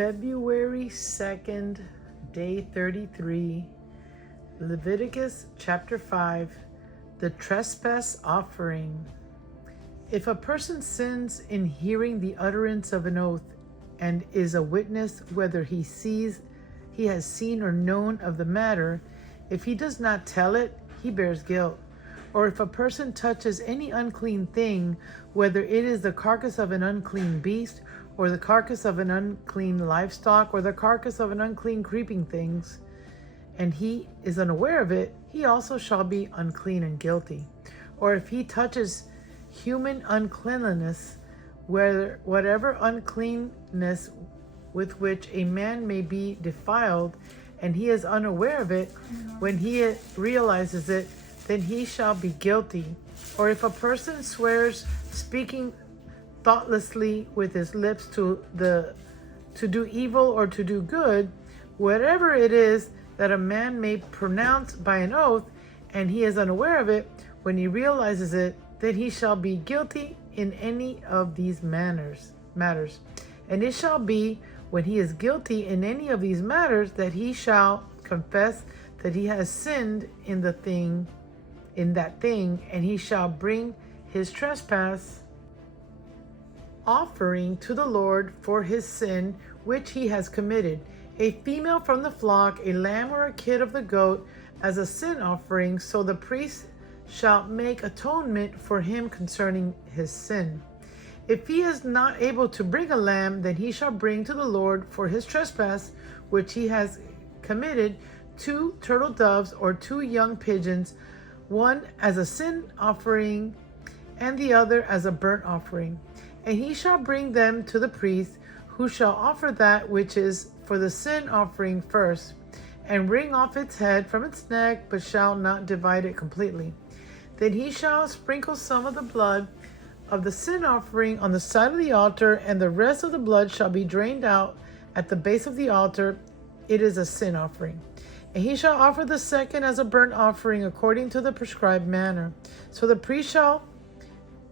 February 2nd, day 33, Leviticus chapter 5, the trespass offering. If a person sins in hearing the utterance of an oath and is a witness whether he has seen or known of the matter, if he does not tell it, he bears guilt. Or if a person touches any unclean thing, whether it is the carcass of an unclean beast, or the carcass of an unclean livestock, or the carcass of an unclean creeping things, and he is unaware of it, he also shall be unclean and guilty. Or if he touches human uncleanliness, whatever uncleanness with which a man may be defiled, and he is unaware of it, when he realizes it, then he shall be guilty. Or if a person swears, speaking thoughtlessly with his lips to do evil or to do good, whatever it is that a man may pronounce by an oath, and he is unaware of it, when he realizes it, then he shall be guilty in any of these matters. And it shall be, when he is guilty in any of these matters, that he shall confess that he has sinned in that thing, and he shall bring his trespass offering to the Lord for his sin which he has committed, a female from the flock, a lamb or a kid of the goat, as a sin offering. So the priest shall make atonement for him concerning his sin. If he is not able to bring a lamb, then he shall bring to the Lord for his trespass which he has committed 2 turtle doves or 2 young pigeons, one as a sin offering and the other as a burnt offering. And he shall bring them to the priest, who shall offer that which is for the sin offering first, and wring off its head from its neck, but shall not divide it completely. Then he shall sprinkle some of the blood of the sin offering on the side of the altar, and the rest of the blood shall be drained out at the base of the altar. It is a sin offering. And he shall offer the second as a burnt offering according to the prescribed manner. So the priest shall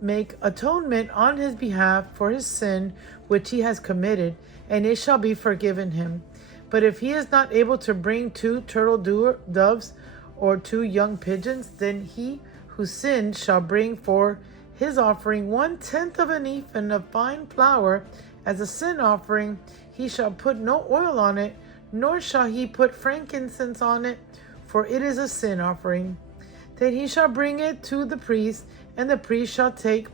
make atonement on his behalf for his sin which he has committed, and it shall be forgiven him. But if he is not able to bring 2 turtle doves or 2 young pigeons, then he who sinned shall bring for his offering 1/10 of an ephah of fine flour as a sin offering. He shall put no oil on it, nor shall he put frankincense on it, for it is a sin offering. Then he shall bring it to the priest, and the priest shall take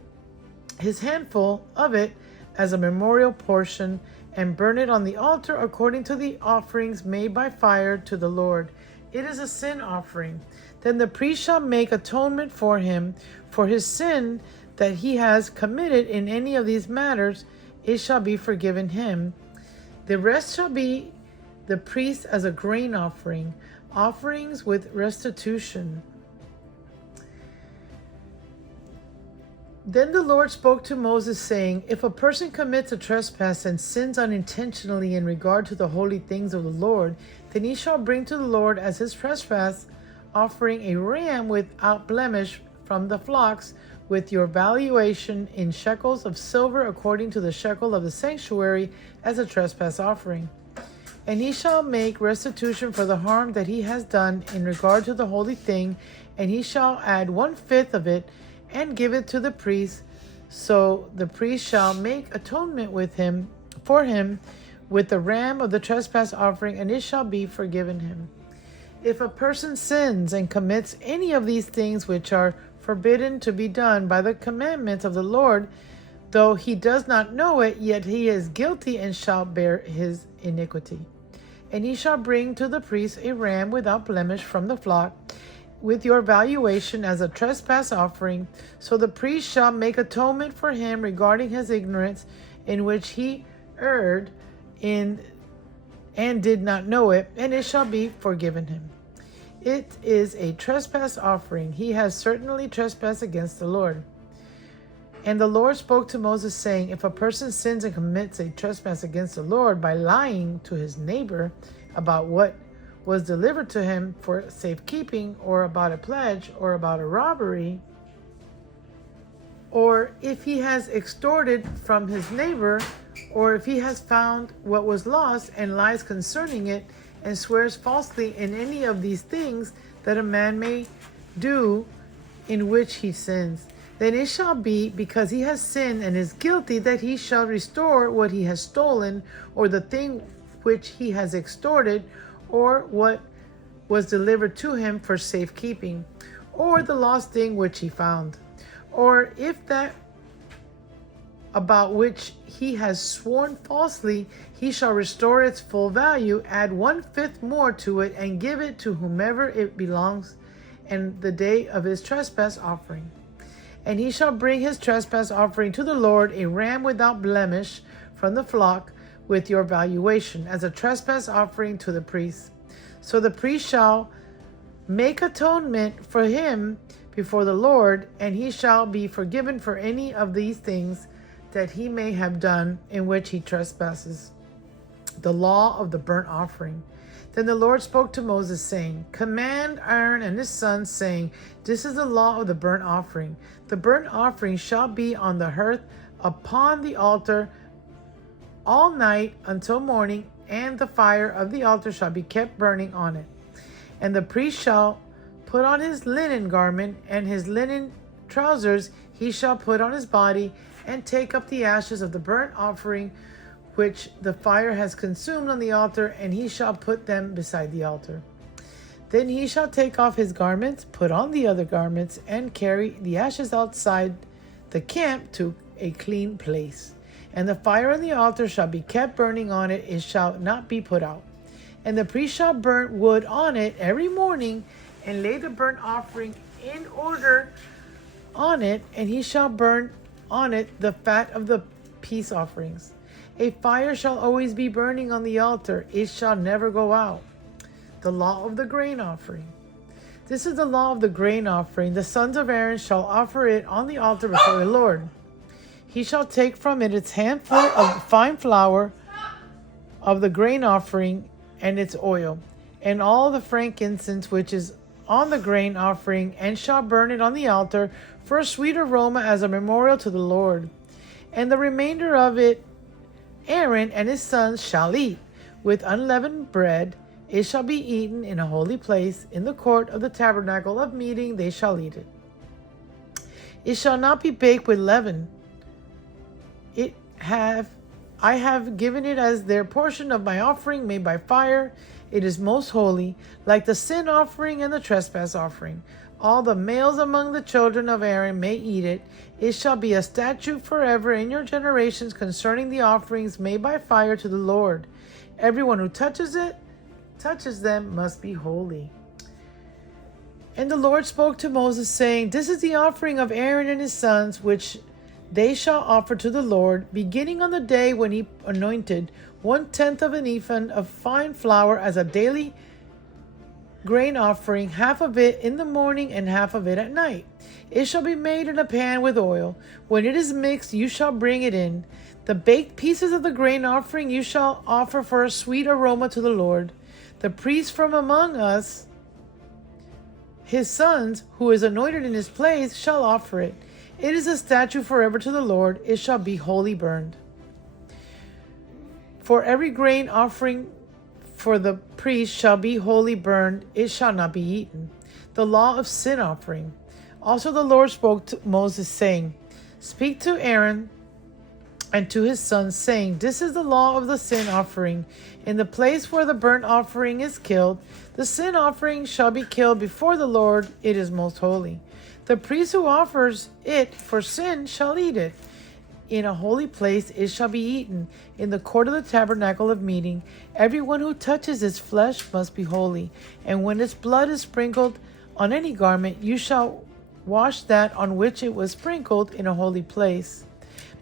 his handful of it as a memorial portion, and burn it on the altar according to the offerings made by fire to the Lord. It is a sin offering. Then the priest shall make atonement for him for his sin that he has committed in any of these matters. It shall be forgiven him. The rest shall be the priest as a grain offering, offerings with restitution. Then the Lord spoke to Moses, saying, If a person commits a trespass and sins unintentionally in regard to the holy things of the Lord, then he shall bring to the Lord as his trespass offering a ram without blemish from the flocks, with your valuation in shekels of silver according to the shekel of the sanctuary as a trespass offering. And he shall make restitution for the harm that he has done in regard to the holy thing, and he shall add 1/5 of it and give it to the priest. So the priest shall make atonement for him with the ram of the trespass offering, and it shall be forgiven him. If a person sins and commits any of these things which are forbidden to be done by the commandments of the Lord, though he does not know it, yet he is guilty and shall bear his iniquity. And he shall bring to the priest a ram without blemish from the flock, with your valuation as a trespass offering. So the priest shall make atonement for him regarding his ignorance, in which he erred in and did not know it, and it shall be forgiven him. It is a trespass offering. He has certainly trespassed against the Lord. And the Lord spoke to Moses, saying, If a person sins and commits a trespass against the Lord by lying to his neighbor about what was delivered to him for safekeeping, or about a pledge, or about a robbery, or if he has extorted from his neighbor or if he has found what was lost and lies concerning it, and swears falsely in any of these things that a man may do in which he sins, then it shall be, because he has sinned and is guilty, that he shall restore what he has stolen, or the thing which he has extorted, or what was delivered to him for safekeeping, or the lost thing which he found. Or if that about which he has sworn falsely, he shall restore its full value, add 1/5 more to it, and give it to whomever it belongs, and the day of his trespass offering. And he shall bring his trespass offering to the Lord, a ram without blemish from the flock, with your valuation, as a trespass offering to the priest. So the priest shall make atonement for him before the Lord, and he shall be forgiven for any of these things that he may have done in which he trespasses. The law of the burnt offering. Then the Lord spoke to Moses, saying, Command Aaron and his sons, saying, This is the law of the burnt offering. The burnt offering shall be on the hearth upon the altar all night until morning, and the fire of the altar shall be kept burning on it. And the priest shall put on his linen garment, and his linen trousers he shall put on his body, and take up the ashes of the burnt offering which the fire has consumed on the altar, and he shall put them beside the altar. Then he shall take off his garments, put on the other garments, and carry the ashes outside the camp to a clean place. And the fire on the altar shall be kept burning on it, it shall not be put out. And the priest shall burn wood on it every morning, and lay the burnt offering in order on it, and he shall burn on it the fat of the peace offerings. A fire shall always be burning on the altar, it shall never go out. The law of the grain offering. This is the law of the grain offering. The sons of Aaron shall offer it on the altar before the Lord. He shall take from it its handful of fine flour of the grain offering, and its oil, and all the frankincense which is on the grain offering, and shall burn it on the altar for a sweet aroma as a memorial to the Lord. And the remainder of it Aaron and his sons shall eat with unleavened bread. It shall be eaten in a holy place. In the court of the tabernacle of meeting they shall eat it. It shall not be baked with leaven. I have given it as their portion of my offering made by fire. It is most holy, like the sin offering and the trespass offering. All the males among the children of Aaron may eat it. It shall be a statute forever in your generations concerning the offerings made by fire to the Lord. Everyone who touches them must be holy. And the Lord spoke to Moses, saying, This is the offering of Aaron and his sons, which they shall offer to the Lord, beginning on the day when he anointed 1/10 of an ephah of fine flour as a daily grain offering, half of it in the morning and half of it at night. It shall be made in a pan with oil. When it is mixed, you shall bring it in. The baked pieces of the grain offering you shall offer for a sweet aroma to the Lord. The priest from among us, his sons, who is anointed in his place, shall offer it. It is a statute forever to the Lord. It shall be wholly burned. For every grain offering for the priest shall be wholly burned. It shall not be eaten. The law of sin offering. Also the Lord spoke to Moses, saying, Speak to Aaron and to his sons, saying, This is the law of the sin offering. In the place where the burnt offering is killed, the sin offering shall be killed before the Lord. It is most holy. The priest who offers it for sin shall eat it. In a holy place it shall be eaten. In the court of the tabernacle of meeting, everyone who touches its flesh must be holy. And when its blood is sprinkled on any garment, you shall wash that on which it was sprinkled in a holy place.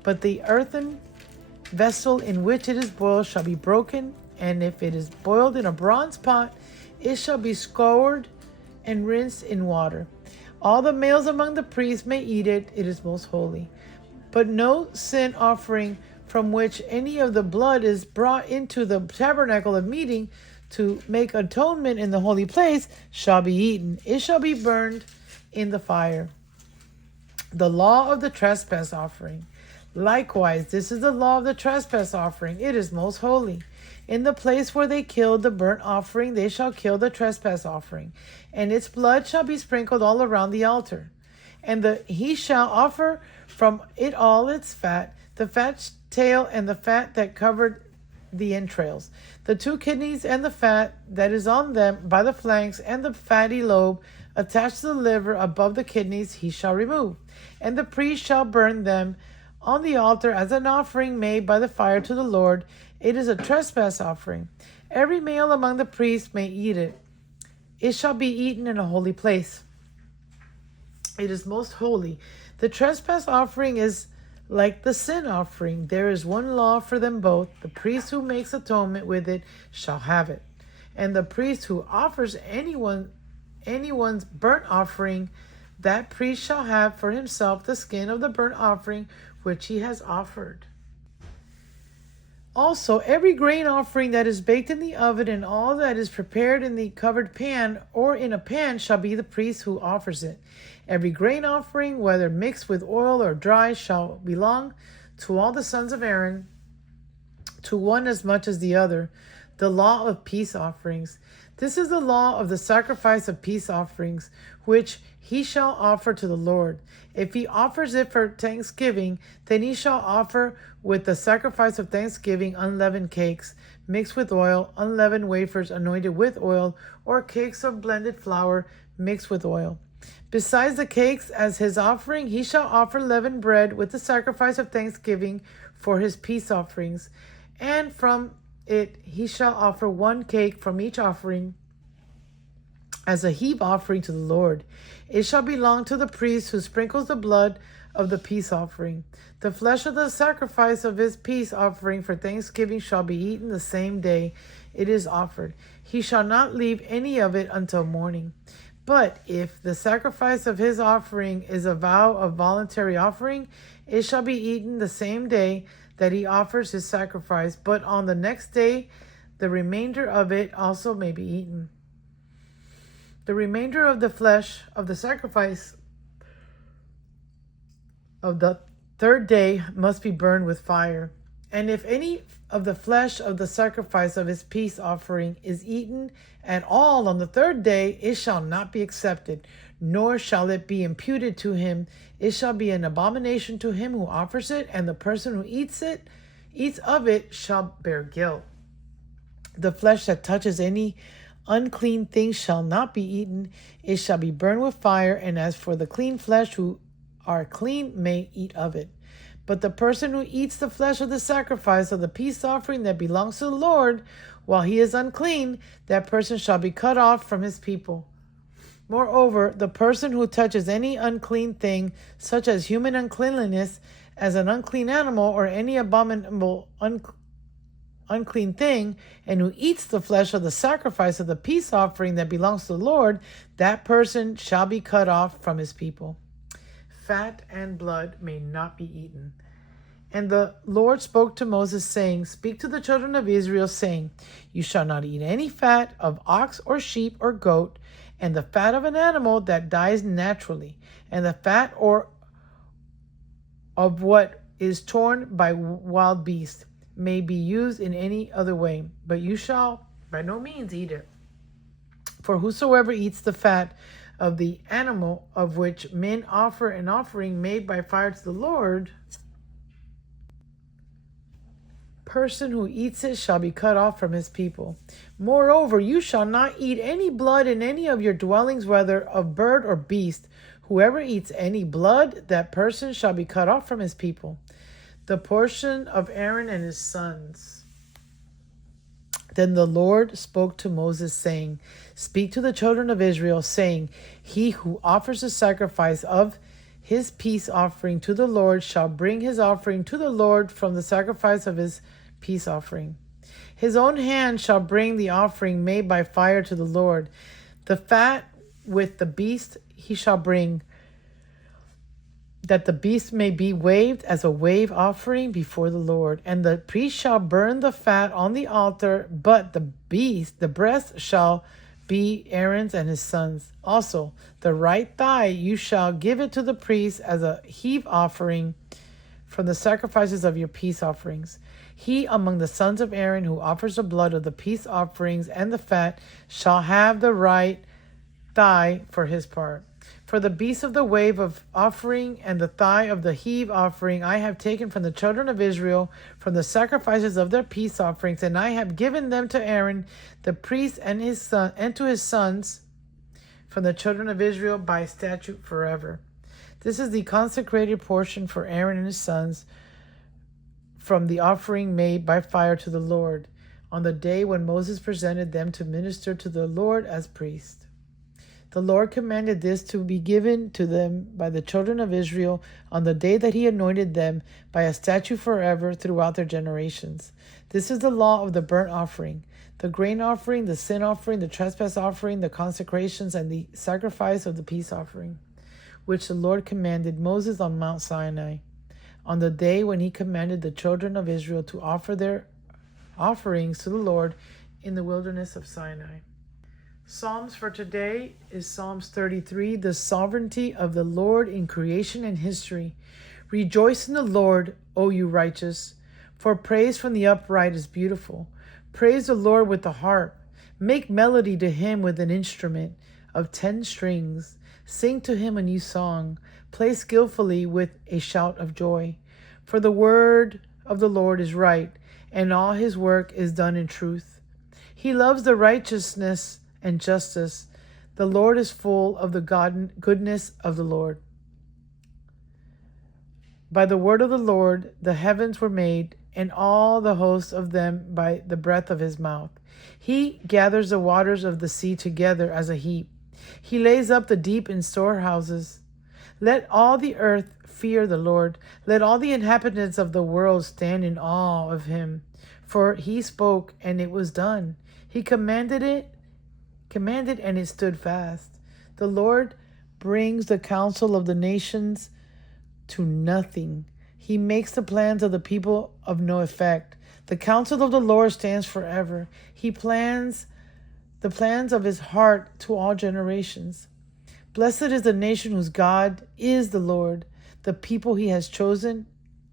But the earthen vessel in which it is boiled shall be broken, and if it is boiled in a bronze pot, it shall be scoured and rinsed in water. All the males among the priests may eat it. It is most holy. But no sin offering from which any of the blood is brought into the tabernacle of meeting to make atonement in the holy place shall be eaten. It shall be burned in the fire. The law of the trespass offering. Likewise, this is the law of the trespass offering. It is most holy. In the place where they killed the burnt offering, they shall kill the trespass offering, and its blood shall be sprinkled all around the altar. And he shall offer from it all its fat, the fat tail and the fat that covered the entrails, the two kidneys and the fat that is on them by the flanks, and the fatty lobe attached to the liver above the kidneys he shall remove. And the priest shall burn them on the altar as an offering made by the fire to the Lord. It is a trespass offering. Every male among the priests may eat it. It shall be eaten in a holy place. It is most holy. The trespass offering is like the sin offering. There is one law for them both. The priest who makes atonement with it shall have it. And the priest who offers anyone's burnt offering, that priest shall have for himself the skin of the burnt offering which he has offered. Also, every grain offering that is baked in the oven and all that is prepared in the covered pan or in a pan shall be the priest who offers it. Every grain offering, whether mixed with oil or dry, shall belong to all the sons of Aaron, to one as much as the other. The law of peace offerings. This is the law of the sacrifice of peace offerings, which he shall offer to the Lord. If he offers it for thanksgiving, then he shall offer with the sacrifice of thanksgiving unleavened cakes, mixed with oil, unleavened wafers anointed with oil, or cakes of blended flour mixed with oil. Besides the cakes as his offering, he shall offer leavened bread with the sacrifice of thanksgiving for his peace offerings. And from it he shall offer one cake from each offering as a heave offering to the Lord. It shall belong to the priest who sprinkles the blood of the peace offering. The flesh of the sacrifice of his peace offering for thanksgiving shall be eaten the same day it is offered. He shall not leave any of it until morning. But if the sacrifice of his offering is a vow of voluntary offering, it shall be eaten the same day that he offers his sacrifice, but on the next day the remainder of it also may be eaten. The remainder of the flesh of the sacrifice of the third day must be burned with fire. And if any of the flesh of the sacrifice of his peace offering is eaten at all on the third day, it shall not be accepted, nor shall it be imputed to him. It shall be an abomination to him who offers it, and the person who eats of it shall bear guilt. The flesh that touches any unclean thing shall not be eaten. It shall be burned with fire, and as for the clean flesh who are clean may eat of it. But the person who eats the flesh of the sacrifice of the peace offering that belongs to the Lord, while he is unclean, that person shall be cut off from his people. Moreover, the person who touches any unclean thing, such as human uncleanliness, as an unclean animal or any abominable unclean thing, and who eats the flesh of the sacrifice of the peace offering that belongs to the Lord, that person shall be cut off from his people. Fat and blood may not be eaten. And the Lord spoke to Moses, saying, Speak to the children of Israel, saying, You shall not eat any fat of ox or sheep or goat, and the fat of an animal that dies naturally, and the fat or of what is torn by wild beasts may be used in any other way, but you shall by no means eat it. For whosoever eats the fat of the animal of which men offer an offering made by fire to the Lord, person who eats it shall be cut off from his people. Moreover, you shall not eat any blood in any of your dwellings, whether of bird or beast. Whoever eats any blood, that person shall be cut off from his people. The portion of Aaron and his sons. Then the Lord spoke to Moses, saying, Speak to the children of Israel, saying, He who offers a sacrifice of his peace offering to the Lord shall bring his offering to the Lord from the sacrifice of his peace offering. His own hand shall bring the offering made by fire to the Lord. The fat with the beast he shall bring, that the beast may be waved as a wave offering before the Lord. And the priest shall burn the fat on the altar, but the breast shall be Aaron's and his sons. Also, the right thigh you shall give it to the priest as a heave offering from the sacrifices of your peace offerings. He among the sons of Aaron who offers the blood of the peace offerings and the fat shall have the right thigh for his part. For the beast of the wave of offering and the thigh of the heave offering I have taken from the children of Israel from the sacrifices of their peace offerings, and I have given them to Aaron the priest and his son and to his sons from the children of Israel by statute forever. This is the consecrated portion for Aaron and his sons from the offering made by fire to the Lord on the day when Moses presented them to minister to the Lord as priests. The Lord commanded this to be given to them by the children of Israel on the day that he anointed them by a statute forever throughout their generations. This is the law of the burnt offering, the grain offering, the sin offering, the trespass offering, the consecrations, and the sacrifice of the peace offering, which the Lord commanded Moses on Mount Sinai, on the day when he commanded the children of Israel to offer their offerings to the Lord in the wilderness of Sinai. Psalms for today is Psalms 33, the sovereignty of the Lord in creation and history. Rejoice in the Lord, O you righteous, for praise from the upright is beautiful. Praise the Lord with the harp. Make melody to him with an instrument of 10 strings. Sing to him a new song. Play skillfully with a shout of joy. For the word of the Lord is right, and all his work is done in truth. He loves the righteousness and justice. The Lord is full of the goodness of the Lord. By the word of the Lord the heavens were made, and all the hosts of them by the breath of his mouth. He gathers the waters of the sea together as a heap. He lays up the deep in storehouses. Let all the earth fear the Lord. Let all the inhabitants of the world stand in awe of him. For he spoke, and it was done. He commanded and it stood fast. The Lord brings the counsel of the nations to nothing. He makes the plans of the people of no effect. The counsel of the Lord stands forever. He plans the plans of his heart to all generations. Blessed is the nation whose God is the Lord, the people he has chosen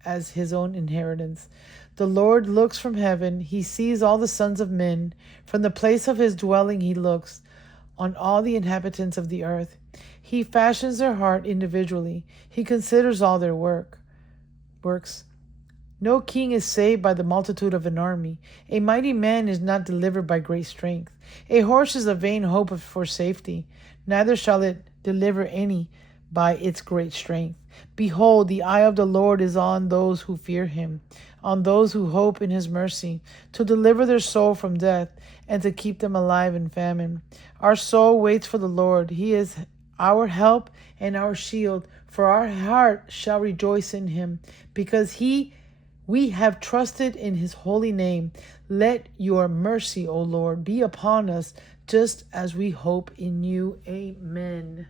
as his own inheritance. The Lord looks from heaven. He sees all the sons of men. From the place of his dwelling he looks on all the inhabitants of the earth. He fashions their heart individually. He considers all their works. No king is saved by the multitude of an army. A mighty man is not delivered by great strength. A horse is a vain hope for safety. Neither shall it deliver any by its great strength. Behold, the eye of the Lord is on those who fear him, on those who hope in his mercy, to deliver their soul from death and to keep them alive in famine. Our soul waits for the Lord. He is our help and our shield, for our heart shall rejoice in him, because we have trusted in his holy name. Let your mercy, O Lord, be upon us, just as we hope in you. Amen.